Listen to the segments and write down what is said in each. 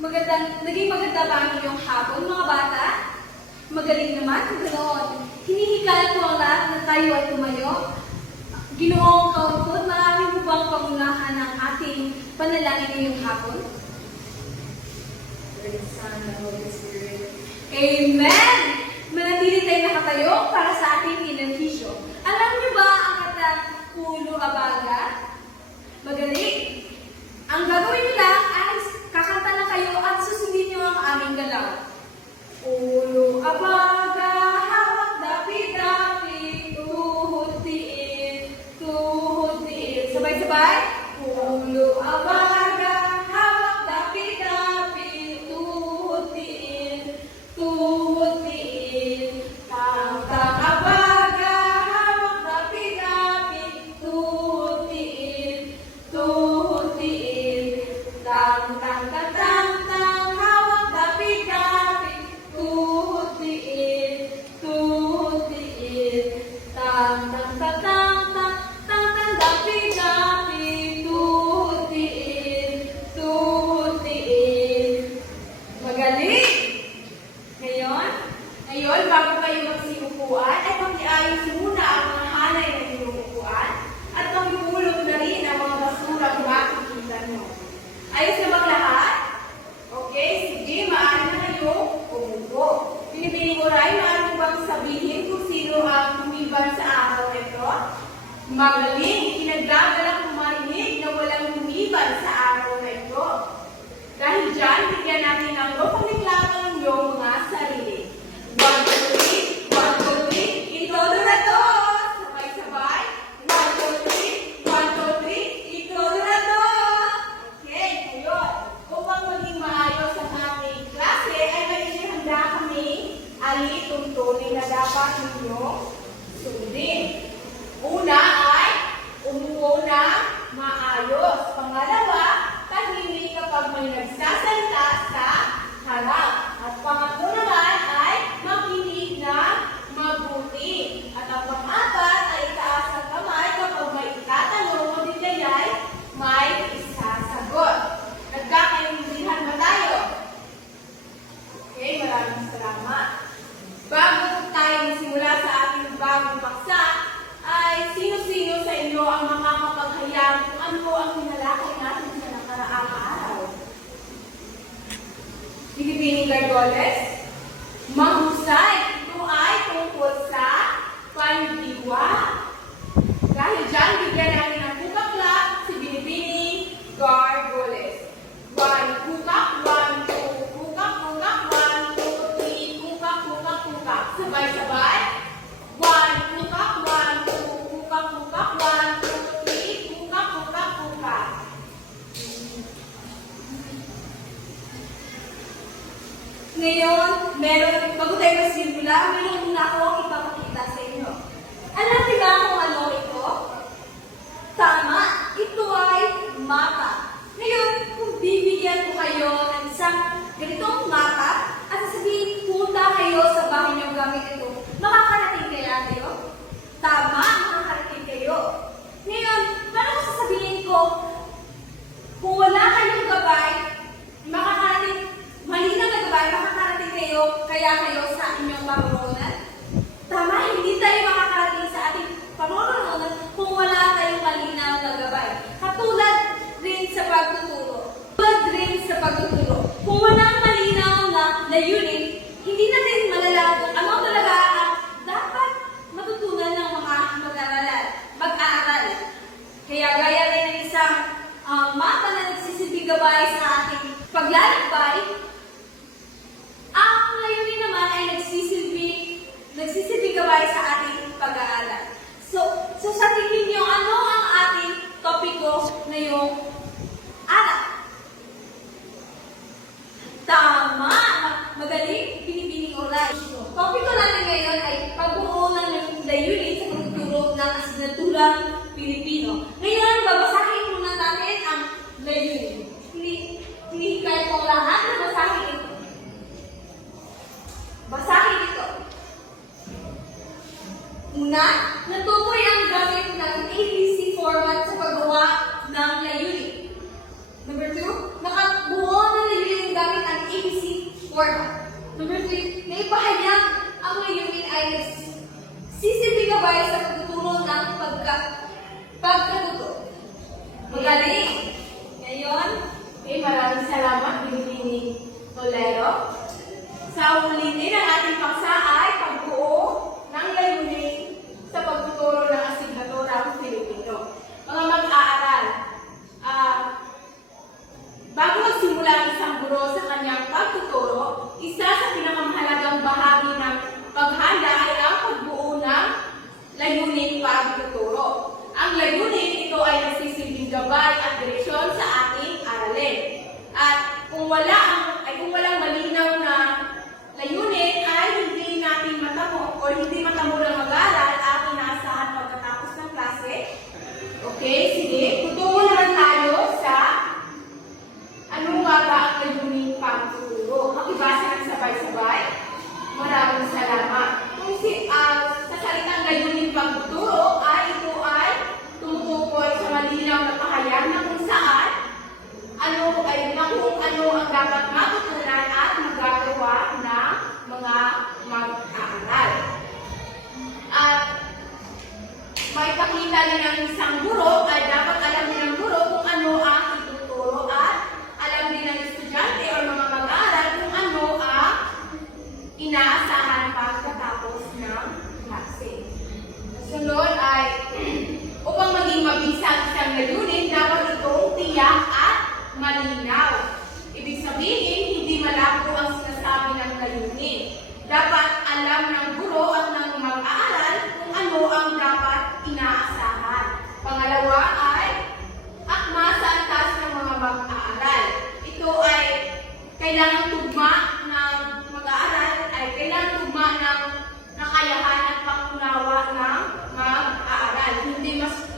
Naging maganda ba ang iyong hapon, mga bata? Magaling naman kung ganoon. Hinihikayat ko ang lahat na tayo ay tumayo. Ginoong kaunod, marami mo bang pangunahan ng ating panalangin ngayong hapon? Amen! Manatili tayo nakatayo para sa ating inervisyo. Alam niyo ba ang katang ulo abaga? Magaling! Ang gagawin niyo lang ay kakanta na kayo at susundin niyo ang aming galaw. Ulo abaga, hawak dapi-dapi, tuhod tiil, tuhod tiil. Sabay-sabay. Ulo abaga, hawak dapi-dapi, tuhod tiil, tuhod tiil. Tang-tang abaga, hawak dapi-dapi, tuhod tiil, tuhod tiil. Tang-tang-tang-tang, hawak dapi-dapi, tuhod tiil, tuhod tiil. Tang-tang-tang-tang, tang-tang dapi-dapi, tuhod tiil, tuhod tiil. Magaling! Ngayon, bago kayo magsiupuan, ay pag-iayos muna ang mga hanay na inyong upuan at pag-iulog na rin ang mga basura kung makikita nyo. Ayos na bang lahat? Okay, sige, maaari na kayo umupo. Pinipili ko rin, maaari ko bang sabihin kung sino ang lumiban sa araw na ito? Magaling, pinagdadala kong marinig na walang lumiban sa araw na ito. Dahil dyan, bigyan natin ng pagreklamo ng iyong mga sarili. 1, 2, 3, 1, 2, 3, itodo na to! Sabay-sabay. 1, 2, 3, 1, 2, 3, itodo na to! Okay, ngayon, upang maging maayos ang ating klase, ay may inihanda kami alituntunin na dapat ninyong sundin. Una ay umupo na maayos. Pangalawa, tahimik kapag may nagsasalita sa harap. At pangatlo naman ay makinig na mabuti. At ang pang-apat ay itaas ang kamay kapag may itatanong o di kaya'y may isasagot. Nagkakaintindihan ba tayo? Okay, maraming salamat. Bago tayo simula sa ating bagong paksa, ay sino-sino sa inyo ang makakapaghayag kung ano po ang hinalakay natin sa nakaraang araw? Binibining Gargoles? Mahusay! Ito ay tungkol sa pandiwa. Dahil dyan, bigyan natin ng kukak-clap si Binibining Gargoles. 1, kukak, 1, 2, kukak, kukak, 1, 2, 3, kukak, kukak, kukak. Sabay-sabay. 1, kukak, 1, 2, kukak, kukak, 1, 2, 3, kukak, kukak, kukak. Ngayon, bago tayo magsimula, meron muna akong ipapakita sa inyo. Alam niyo ba kung ano ito? Tama, ito ay mapa. Ngayon, kung bibigyan ko kayo ng isang ganitong mapa, at sasabihin, punta kayo sa bahay niyo gamit ito, makakarating kaya kayo? Tama, makakarating kayo. Ngayon, paano ko sasabihin ko, kung wala kayong gabay, makakarating, malinaw na gabay, makakarating kayo, kaya kayo sa inyong pamumunan? Tama, hindi tayo makakarating sa ating pamumunan kung wala tayong malinaw na gabay. Katulad rin sa pagtuturo. Kung walang malinaw na layunin, hindi natin malalaman ano talaga ang dapat matutunan ng mga mag-aaral. Kaya gaya rin ng isang mapa na nagsisilbing gabay sa ating paglalakbay, ang layunin naman ay nagsisilbing gabay sa ating pag-aaral. So sa tingin niyo, ano ang ating topiko ngayong araw? Tama! Magaling, binibining oras. Topiko natin ngayon ay pagbuo ng layunin sa pagtuturo ng asignaturang Pilipino. Ngayon, babasahin muna natin ang layunin. Hindi kahit po lahat na basahin ito. Basahin ito. Una, natukoy ang gamit ng ABC format sa paggawa ng layunin. Number 2, nakabuo ng layunin gamit ni Tolero. Sa ulitin ang ating paksa ay pagbuo ng layunin sa pagtuturo ng asignaturang Filipino. Mga mag-aaral, bago magsimula ang isang guro sa kanyang pagtuturo, isa sa pinakamahalagang bahagi ng paghanda ay ang pagbuo ng layunin pagtuturo. Ang layunin, ito ay nagsisilbing gabay at direksyon sa ating aralin. At kung walang malinaw na layunin ay hindi natin matamo o hindi matamo ng mag-aaral ang inaasahan pagkatapos ng klase. Okay, sige. Tutungo naman tayo sa ano nga ba ang layunin pagtuturo. Makibasa ng sabay-sabay. Maraming salamat. Kung sa salitang layunin pagtuturo ay ito ay tumutukoy sa malinaw na pahayag na kung saan kung ano ang dapat matutunan at magagawa ng mga mag-aaral. At maipakita rin ng isang guro ay dapat alam din ng guro kung ano ang ituturo at alam din ng estudyante o mga mag-aaral kung ano ang inaasahan pagkatapos ng klase. Sunod ay upang maging mabisa ang isang layunin, dapat itong tiyak at malinaw. Ibig sabihin, hindi malabo ang sinasabi ng layunin. Dapat alam ng guro at ng mag-aaral kung ano ang dapat inaasahan. Pangalawa ay akma sa antas ng mga mag-aaral. Ito ay kailangan tugma ng mag-aaral, ay kailangan tugma ng nakayahan at pangunawa ng mag-aaral.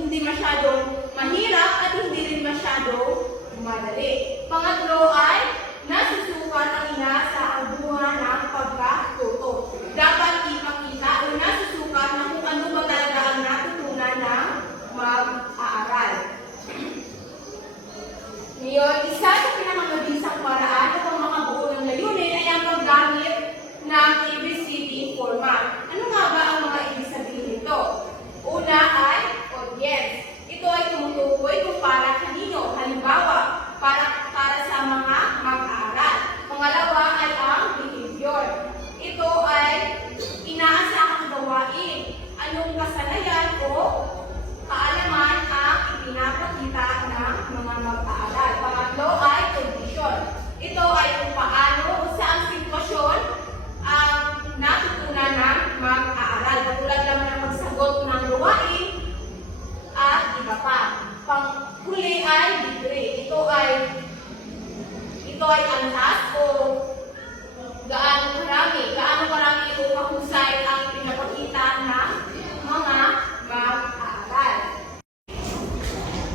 Hindi masyadong mahirap at hindi rin masyadong madali. Pangatlo ay nasusukat ang inaasahan ng pagkatuto. Dapat ipakita o nasusukat na kung ano ba talaga ang natutunan ng mag-aaral. Ngayon, isa sa pinakamabisang paraan upang makabuo ng layunin ay ang paggamit ng ABCD format. Ano nga ba ang mga ibig sabihin nito? Una ay audience. Ito ay tumutukoy kung para kanino. Halimbawa, para sa mga mag-aaral. Pangalawa ay ang behavior. Ito ay inaasahang gawain. Anong kasanayan o kaalaman ang ipinapakita ng mga mag-aaral. Pangatlo ay condition. Ito ay kung paano o saang sitwasyon ang natutunan ng mag-aaral. Katulad naman ng pagsagot ng gawain at iba pa. Panghuli ay degree. Ito ay antas o gaano karami o kahusay ang pinapakita ng mga mag-aaral.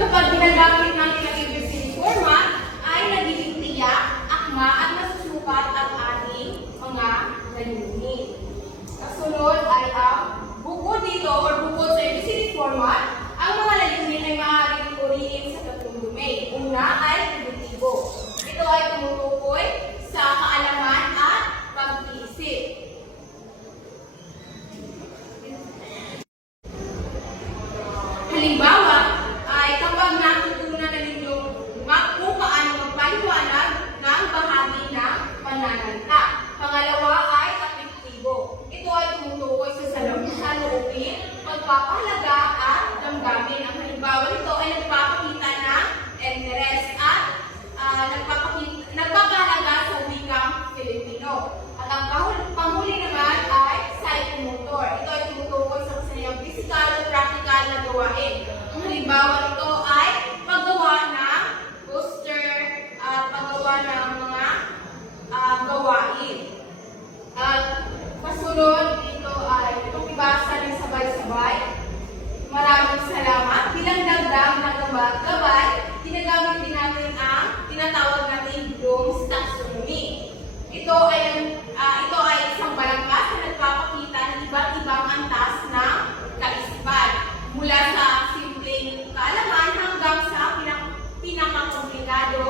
Kapag ginagamit natin ang ABCD format, ay nagiging tiyak, akma at nasusukat ang ating mga layunin. Kasunod ay ang bukod dito o bukod sa ABCD format, ang mga layunin ay maaaring purihin sa tatlong domain. Una ay kognitibo. Ito ay tumutukoy sa kaalaman at pag-iisip. Halimbawa, ay kapag natutunan na ninyo kung paano magpaliwanag ng bahagi ng pananalita. Pangalawa ay apektibo. Ito ay tumutukoy sa saloobin, pagpapahalaga at damdamin. Ang halimbawa nito ay nagpapakita ng interest at nagpapahalaga sa wikang Filipino. At ang panghuli naman ay psychomotor. Ito ay tumutukoy sa kasayang physical at practical na gawain. Ang halimbawa nito ay paggawa ng poster at paggawa ng mga gawain. At kasunod dito ay itong ibasa ng sabay-sabay. Maraming salamat. Bilang dagdag ng gabay, ginagamit din natin ang tinatawag natin Bloom's taxonomy. Ito ay isang balangkas na nagpapakita ng iba't ibang antas ng kaisipan. Mula sa simpleng kaalaman hanggang sa pinakakomplikado.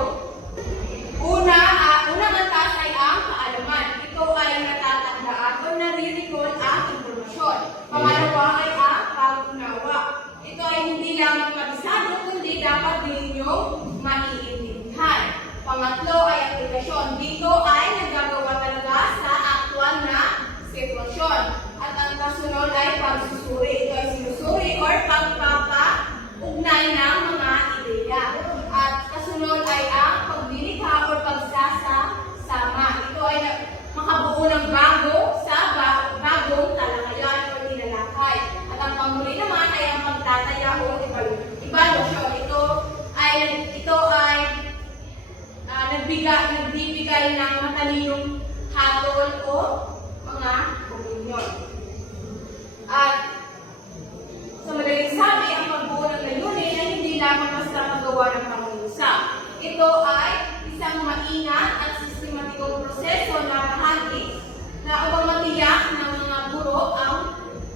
Unang antas ay ang kaalaman. Ito ay natatandaan o nare-recall ang impormasyon. Pangalawa ay ang pag-unawa. Ito ay hindi lamang kabisado, kundi dapat din ninyong maiintindihan. Pangatlo ay ekspresyon. Dito ay nagagawa talaga sa actual na sitwasyon. At ang kasunod ay pagsusuri. Ito ay sinusuri or pagpapaugnay ng mga ideya. At kasunod ay ang paglilikha or pagsasama. Ito ay makabuo ng bago sa bagong talakayan o tinalakay. At ang panghuli naman ay ang pagtataya o evaluasyon. Ito ay nagbibigay ng matalinong hatol o mga opinyon. At sa madaling sabi, ang pagbuo ng layunin ay hindi lamang basta magawa ng pangungusap. Ito ay isang maingat at sistematikong proseso na bahagi na upang matiyak ng mga guro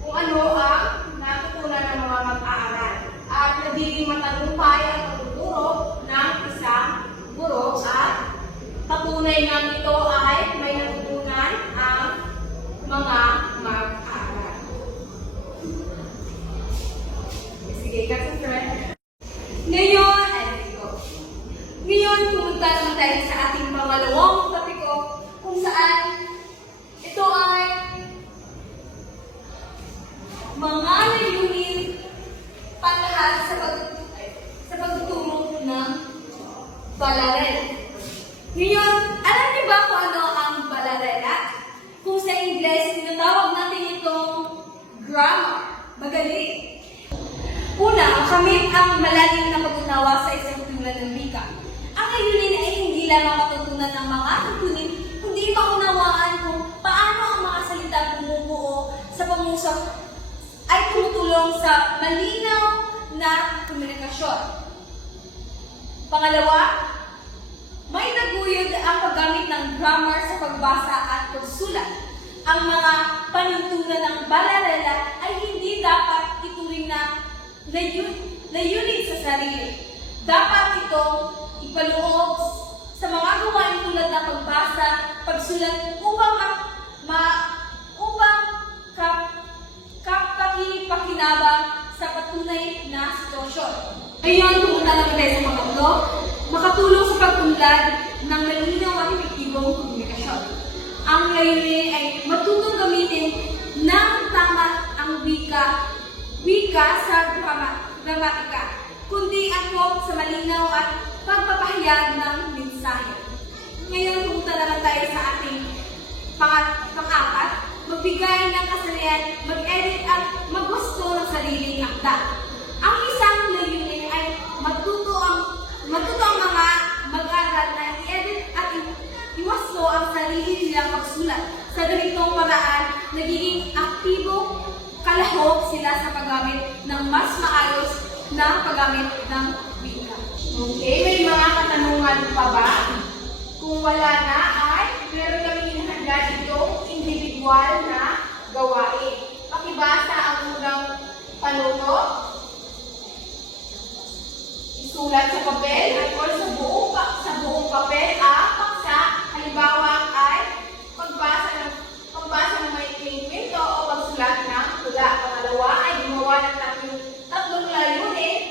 kung ano ang natutunan ng mga mag-aaral. At nagiging matagumpay ang pagtuturo ng isang guro at patunay ng ito ay may natutunan ang mga mag-aaral. Sige, kasi Ngayon, pumunta naman tayo sa ating pangalawang topiko kung saan ito ay mga layunin panlahat sa pagtuturo ng balarela. Ngayon, alam niyo ba kung ano ang balarela? Kung sa Ingles, tinatawag natin itong grammar. Magaling. Una, kamit ang malalim na pag-unawa sa isang tulad ng wika. Ang layunin ay hindi lamang matutunan ng mga tuntunin, kundi maunawaan kung paano ang mga salita bumubuo sa pangusap ay tumutulong sa malinaw na komunikasyon. Pangalawa, may taguyod ang paggamit ng grammar sa pagbasa at pagsulat. Ang mga panuntunan ng balarela ay hindi dapat ituring na layunin sa sarili. Dapat itong ipaloob sa mga gawain tulad ng pagbasa, pagsulat upang kapakipakinabang sa patunay na sitwasyon. Ngayon, pumunta naman tayo sa pangatlo, makatulong sa pagpunlad ng malinaw at epektibong komunikasyon. Ang layunin ay matutong gamitin ng tama ang wika sa gramatika, kundi angkop sa malinaw at pagpapahayag ng mensahe. Ngayon, pumunta naman tayo sa ating pang-apat, magbigay ng kasanayan, mag-edit at magwasto ng sariling akda. Ang isang layunin ay matuto ang mga mag-aral na i-edit at iwasto ang sarili nilang pagsulat. Sa ganitong paraan, nagiging aktibo, kalahok sila sa paggamit ng mas maayos na paggamit ng wika. Okay, may mga katanungan pa ba? Kung wala na ay meron kami inihanda itong individual na gawain. Pakibasa ang unang panuto. Isulat sa papel or sa buong papel ang paksa. Halimbawa ay pagbasa ng maikling kwento o pagsulat ng tula. Pangalawa ay gumawa ng tatlong layunin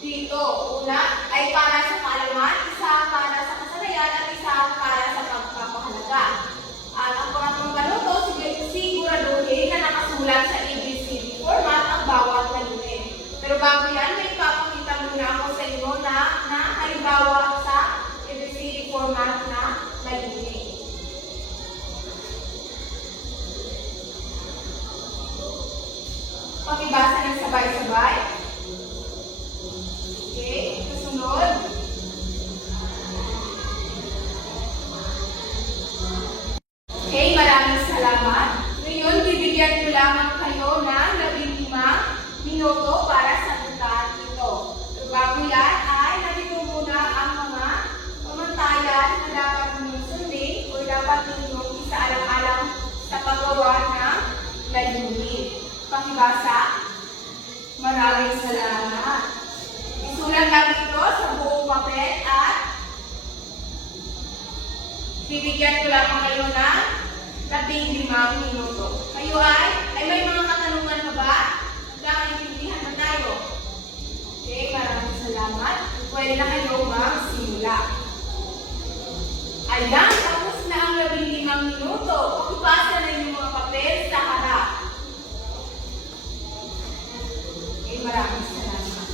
dito. Una ay para sa kaalaman, isa para sa kasanayan at isa para sa pagpapahalaga. At ang pangatlong panuto, siguraduhin na nakasulat sa ABCD format ang bawat layunin. Pero bago yan, may ipapakita muna ako sa inyo na halimbawa sa ABCD format na layunin. Pakibasa ng sabay-sabay. Okay, kasunod. Okay, maraming salamat. Ngayon, bibigyan ko lamang kayo ng 15 minuto para sagutan ito. So, bago yan ay narito muna ang mga pamantayan na dapat ninyong sundin o dapat ninyong isaalang-alang sa paggawa ng layunin. Pakibasa. Maraming salamat. Isulat lang ito sa buong papel at bibigyan ko lamang kayo ng 15 minuto. Kayo ay may mga katanungan pa ba? Nagkakaintindihan na tayo. Okay, maraming salamat. Pwede na kayo magsimula. Ayan, tapos na ang 15 minuto. Pakipasa na yung mga papel sa harap. Okay, maraming salamat.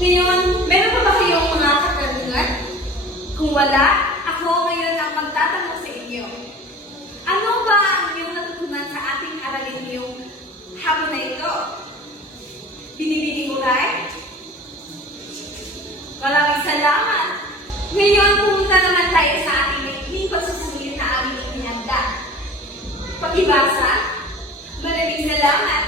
Ngayon, meron pa ba kayong mga katanungan? Kung wala, ako ngayon ang magtatanong sa inyo. Ano ba ang inyong natutunan sa ating aralin ngayong hapon na ito? Binibili mo right? Maraming salamat! Ngayon, pumunta naman tayo sa ating maikling pagsusulit na aming inihanda. Pakibasa, maraming salamat.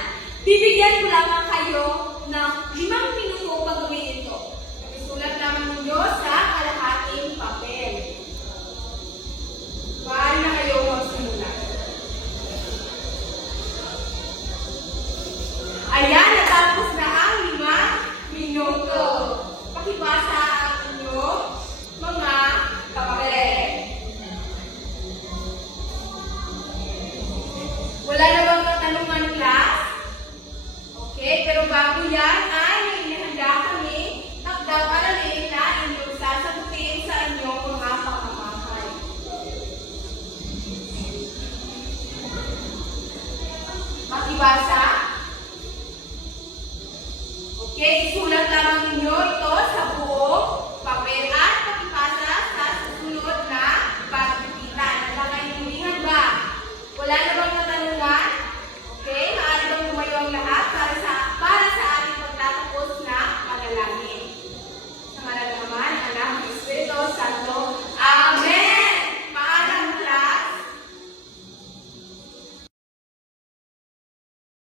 Bibigyan ko lamang kayo ng 5 minuto upang gawin ito. Isulat lamang ninyo sa kalahating papel. Maaari na kayo magsimula. Ayan, natapos na ang 5 minuto. Pakibasa